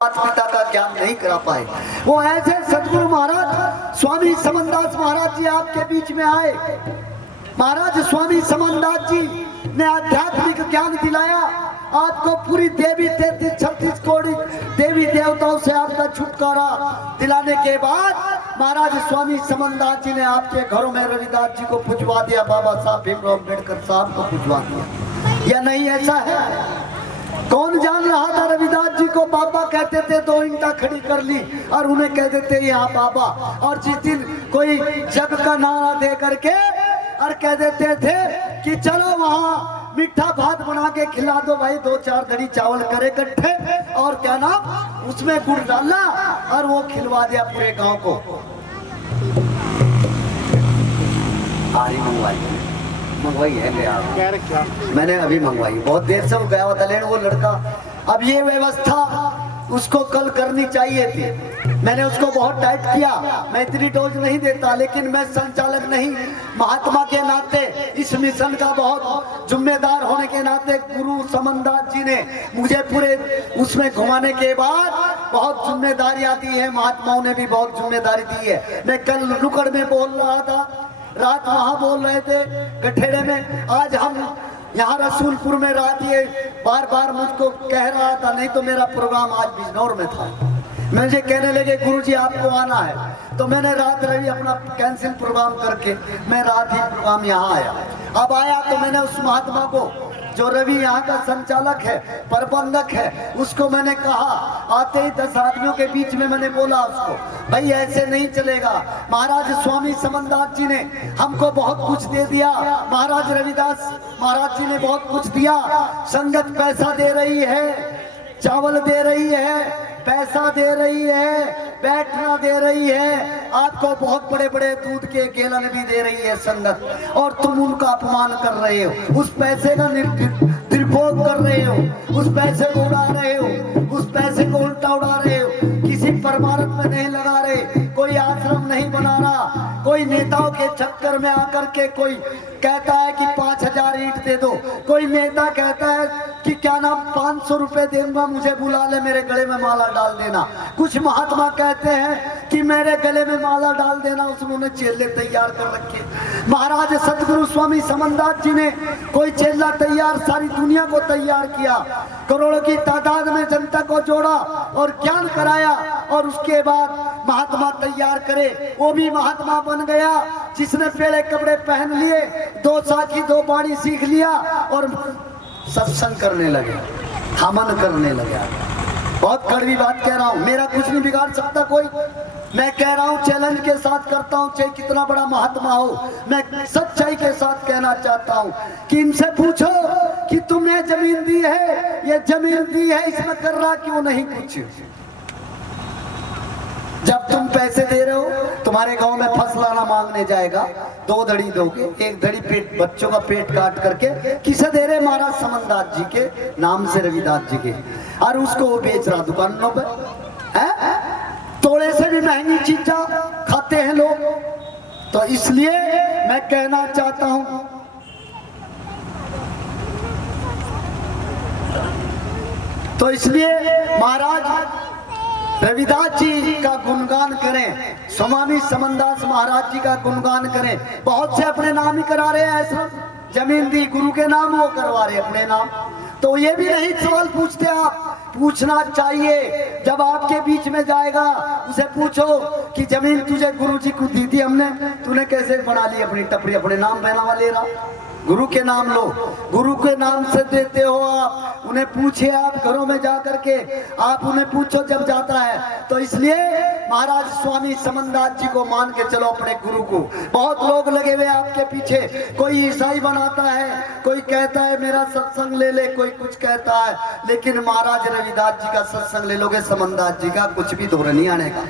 माता पिता का ज्ञान नहीं करा पाए। वो ऐसे सदगुरु महाराज स्वामी समनदास महाराज जी आपके बीच में आए। महाराज स्वामी समनदास जी ने आध्यात्मिक ज्ञान दिलाया आपको। पूरी देवी 33-36 कोटि देवी देवताओं से आपका छुटकारा दिलाने के बाद महाराज स्वामी समनदास जी ने आपके घरों में रविदास जी को पूजवा दिया, बाबा साहब भीमराव अम्बेडकर साहब को पूजवा दिया। या नहीं ऐसा है? कौन जान रहा था रविदास जी को बाबा कहते थे, 2 ईंटा खड़ी कर ली और उन्हें कह देते यहाँ बाबा। और जिस दिन कोई जग का नारा दे करके और कह देते थे कि चलो वहाँ मीठा भात बना के खिला दो भाई, 2-4 धड़ी चावल करे इकट्ठे और क्या नाम उसमें गुड़ डाला और वो खिलवा दिया पूरे गांव को। मंगवाई है क्या? मैंने अभी मंगवाई, बहुत देर से वो गया हुआ था लेने वो लड़का। अब ये व्यवस्था उसको कल करनी चाहिए थी। मैंने उसको बहुत टाइट किया, मैं इतनी डोज नहीं देता, लेकिन मैं संचालक नहीं, महात्मा के नाते इस मिशन का बहुत जिम्मेदार होने के नाते गुरु समनदास जी ने मुझे पूरे उसमें घुमाने के बाद बहुत जिम्मेदारियां दी है। महात्माओं ने भी बहुत जिम्मेदारी दी है। मैं कल नुक्कड़ में बोल रहा था, रात वहां बोल रहे थे गठेड़े में, आज हम यहाँ रसूलपुर में रात ये बार बार मुझको कह रहा था, नहीं तो मेरा प्रोग्राम आज बिजनौर में था। मुझे कहने लगे गुरुजी आपको आना है, तो मैंने रात रवि अपना कैंसिल प्रोग्राम करके मैं रात ही प्रोग्राम यहाँ आया। अब आया तो मैंने उस महात्मा को जो रवि यहाँ का संचालक है, प्रबंधक है, उसको मैंने कहा, आते ही 10 आदमियों के बीच में मैंने बोला उसको, भाई ऐसे नहीं चलेगा। महाराज स्वामी समनदास जी ने हमको बहुत कुछ दे दिया, महाराज रविदास महाराज जी ने बहुत कुछ दिया। संगत पैसा दे रही है, चावल दे रही है, पैसा दे रही है, बैठना दे रही है, आपको बहुत बड़े बड़े दूध के गैलन भी दे रही है संगत, और तुम उनका अपमान कर रहे हो, उस पैसे का दुरुपयोग कर रहे हो, उस पैसे को उड़ा रहे हो, उस पैसे को उल्टा उड़ा रहे हो, किसी परमार्थ में नहीं लगा रहे, कोई आश्रम नहीं बना रहा, कोई नेताओं के चक्कर में आकर के कोई कहता है कि 5000 ईंट दे दो, कोई नेता कहता है कि क्या नाम 500 रुपए दूंगा, मुझे बुला ले, मेरे गले में माला डाल देना। कुछ महात्मा कहते हैं कि मेरे गले में माला डाल देना, उसने चेले तैयार कर रखे। महाराज सतगुरु स्वामी समनदास जी ने कोई चेला तैयार सारी दुनिया को तैयार किया, करोड़ों की तादाद में जनता को जोड़ा और ज्ञान कराया, और उसके बाद महात्मा तैयार करे, वो भी महात्मा बन गया जिसने पहले कपड़े पहन लिए, 2 साखी 2 बाणी सीख लिया और सत्संग करने लगे, हमन करने लगे। बहुत कड़वी बात कह रहा हूँ, मेरा कुछ नहीं बिगाड़ सकता कोई। मैं कह रहा हूँ, चैलेंज के साथ करता हूँ, चाहे कितना बड़ा महात्मा हो, मैं सच्चाई के साथ कहना चाहता हूँ कि इनसे पूछो कि तुमने जमीन दी है, ये जमीन दी है, इसमें कर रहा क्यों नहीं कुछ? जब तुम पैसे दे रहे हो, तुम्हारे गांव में फसलाना मांगने जाएगा, 2 धड़ी दोगे, 1 धड़ी पेट बच्चों का पेट काट करके किसे दे रहे? महाराज समनदास जी के नाम से, रविदास जी के, और उसको वो बेच रहा दुकानों पे। तोड़े से भी महंगी चीजा खाते हैं लोग। तो इसलिए मैं कहना चाहता हूं, तो इसलिए महाराज रविदास जी का गुणगान करें, स्वामी समनदास महाराज जी का गुणगान करें। बहुत से अपने नाम ही करा रहे हैं, ऐसा जमीन दी गुरु के नाम, वो करवा रहे अपने नाम। तो ये भी नहीं सवाल पूछते आप, पूछना चाहिए। जब आपके बीच में जाएगा उसे पूछो कि जमीन तुझे गुरु जी को दी थी हमने, तूने कैसे बना ली अपनी टपरी, अपने नाम बहना ले रहा? गुरु के नाम लो, गुरु के नाम से देते हो आप। उन्हें पूछिए, आप घरों में जा करके आप उन्हें पूछो जब जाता है। तो इसलिए महाराज स्वामी समनदास जी को मान के चलो, अपने गुरु को। बहुत लोग लगे हुए आपके पीछे, कोई ईसाई बनाता है, कोई कहता है मेरा सत्संग ले ले, कोई कुछ कहता है, लेकिन महाराज रविदास जी का सत्संग ले लोगे, समनदास जी का कुछ भी दौर नहीं आने का।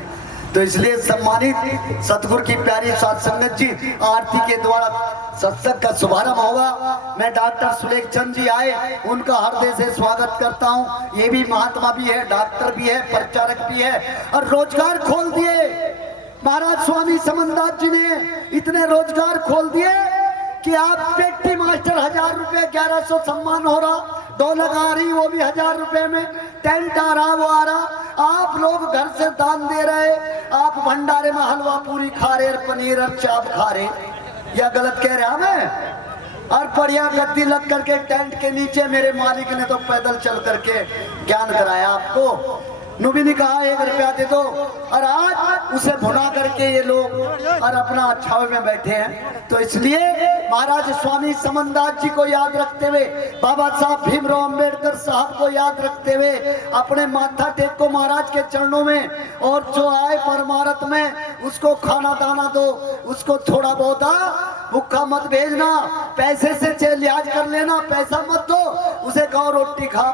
तो इसलिए सम्मानित सतगुरु की प्यारी साध संगत जी, आरती के द्वारा सत्संग का शुभारंभ होगा। मैं डॉक्टर सुलेख चंद जी आए, उनका हृदय से स्वागत करता हूं। ये भी महात्मा भी है, डॉक्टर भी है, प्रचारक भी है, और रोजगार खोल दिए महाराज स्वामी समनदास जी ने। इतने रोजगार खोल दिए कि आप पेटी मास्टर 1000 रुपए, 1100 सम्मान हो रहा, ढोलक आ रही वो भी 1000 रुपए में, टेंट आ रहा वो आ रहा, लोग घर से दान दे रहे, आप भंडारे में हलवा पूरी खा रहे, पनीर और चाप खा रहे, या गलत कह रहा मैं? और बढ़िया गद्दी लग करके टेंट के नीचे मेरे मालिक ने तो पैदल चल करके ज्ञान कराया आपको। नुबी ने कहा 1 रुपया दे दो, और आज उसे भुना करके ये लोग और अपना छाव में बैठे हैं। तो इसलिए महाराज स्वामी समनदास जी को याद रखते हुए, बाबा साहब भीमराव अंबेडकर साहब को याद रखते हुए अपने माथा टेक को महाराज के चरणों में, और जो आए परमारथ में उसको खाना दाना दो, उसको थोड़ा बहुत भूखा मत भेजना, पैसे से लिहाज कर लेना, पैसा मत दो, उसे कहो रोटी खा।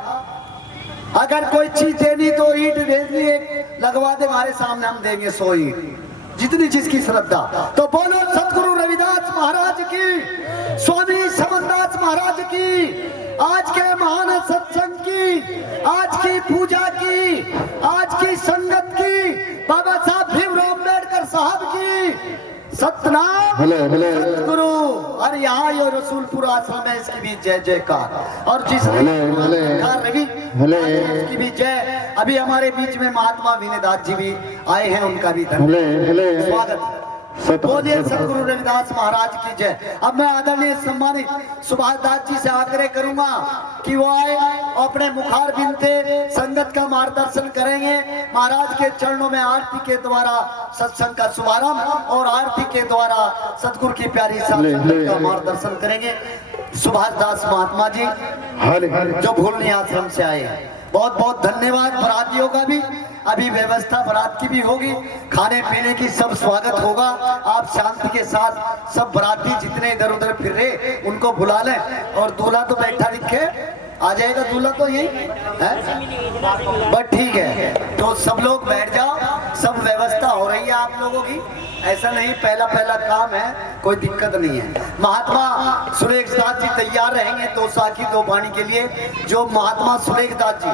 अगर कोई चीज देनी तो ईंट भेजनी एक लगवा दे, हमारे सामने हम देंगे 100 ईंट, जितनी जिसकी श्रद्धा। तो बोलो सतगुरु रविदास महाराज की, स्वामी समनदास महाराज की, आज के महान सत्संग की, आज की पूजा की, आज की संगत की, बाबा साहब भीमराव अंबेडकर साहब की सतनाम सतगुरु। और यहाँ ये रसूलपुर आश्रम है, इसकी भी जय जयकार। और जिसने रवि इसकी भी जय। अभी हमारे बीच में महात्मा विनयदास जी भी आए हैं, उनका भी धन्यवाद, स्वागत। बोलिए सतगुरु रविदास महाराज की जय। अब मैं आदरणीय सम्मानित सुभाष दास जी से आग्रह करूंगा कि वो आए, अपने मुखार बिनते संगत का मार्गदर्शन करेंगे। महाराज के चरणों में आरती के द्वारा सत्संग का शुभारंभ और आरती के द्वारा सतगुरु की प्यारी संगत का मार्गदर्शन करेंगे सुभाष दास महात्मा जी, जो भूलनी आश्रम से आए हैं। बहुत बहुत धन्यवाद। बरातियों का भी अभी व्यवस्था बारात की भी होगी, खाने पीने की सब स्वागत होगा। आप शांति के साथ सब बराती जितने इधर उधर फिर रहे उनको बुला लें, और दूल्हा तो बैठा दिखे, आ जाएगा दूल्हा तो यही है, बट ठीक है। तो सब लोग बैठ जाओ, सब व्यवस्था हो रही है आप लोगों की, ऐसा नहीं पहला काम है, कोई दिक्कत नहीं है। महात्मा सुरेश दास जी तैयार रहेंगे 2 साखी 2 बाणी के लिए। जो महात्मा सुरेश दास जी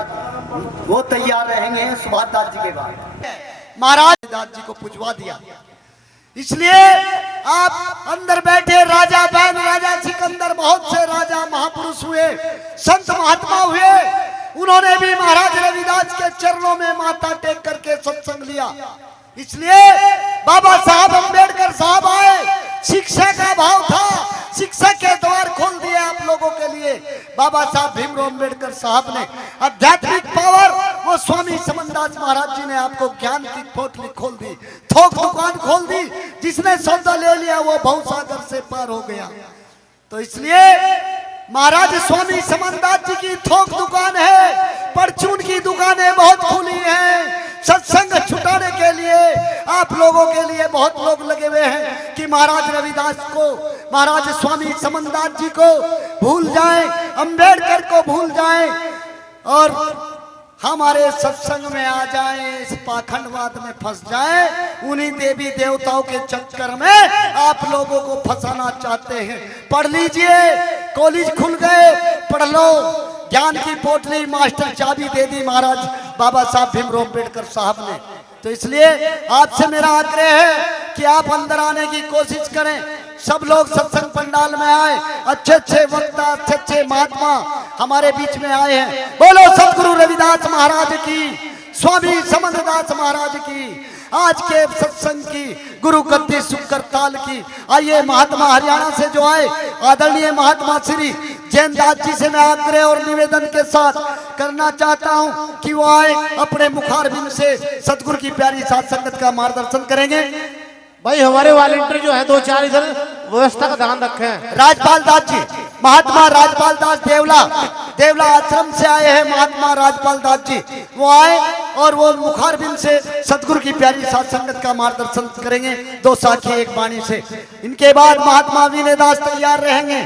वो तैयार रहेंगे सुभाष दास जी के बाद। महाराज दास जी को पुजवा दिया, इसलिए आप अंदर बैठे राजा बैन, राजा सिकंदर, बहुत से राजा महापुरुष हुए, संत महात्मा हुए, उन्होंने भी महाराज रविदास के चरणों में माथा टेक करके सत्संग लिया। इसलिए बाबा साहब अंबेडकर साहब आए, शिक्षा का भाव था, शिक्षा के द्वार खोल दिए आप लोगों के लिए। बाबा साहब भीमराव अंबेडकर साहब ने आध्यात्मिक पावर, वो स्वामी समनदास महाराज जी ने आपको ज्ञान की पोटली खोल दी, थोक दुकान खोल दी। जिसने सौदा ले लिया वो भवसागर से पार हो गया। तो इसलिए महाराज स्वामी समनदास जी की थोक दुकान है, परचून की दुकानें बहुत खुली हैं। सत्संग छुटाने के लिए आप लोगों के लिए बहुत लोग लगे हुए हैं कि महाराज रविदास को, महाराज स्वामी समनदास जी को भूल जाएं, अंबेडकर को भूल जाएं और हमारे सत्संग में आ जाएं, इस पाखंडवाद में फंस जाएं। उन्हीं देवी देवताओं के चक्कर में आप लोगों को फंसाना चाहते हैं। पढ़ लीजिए, कॉलेज खुल गए, पढ़ लो, ज्ञान की पोटली मास्टर चाबी दे दी महाराज बाबा साहब भीमराव अंबेडकर साहब ने। तो इसलिए आपसे मेरा आग्रह है कि आप अंदर आने की कोशिश करें। सब लोग सत्संग पंडाल में आए, अच्छे अच्छे वक्ता, अच्छे अच्छे महात्मा हमारे बीच में आए हैं। बोलो सतगुरु रविदास महाराज की, स्वामी समनदास महाराज की, आज के सत्संग की, गुरु गद्दी सुकरताल की। आइए महात्मा हरियाणा से जो आए, आदरणीय महात्मा श्री जैन दास जी से मैं आग्रह और निवेदन के साथ करना चाहता हूं कि वो आए, अपने मुखारबिंद से सतगुरु की प्यारी साथ संगत का मार्गदर्शन करेंगे। भाई हमारे वॉलंटियर जो है 2-4 इधर व्यवस्था का ध्यान रखें। राजपाल दास जी, महात्मा राजपाल दास देवला आश्रम से आए हैं महात्मा राजपाल दास जी, वो आए और वो मुखारबिंद से सतगुरु की प्यारी साथ संगत का मार्गदर्शन करेंगे 2 साखी 1 बाणी से। इनके बाद महात्मा विनय दास तैयार रहेंगे।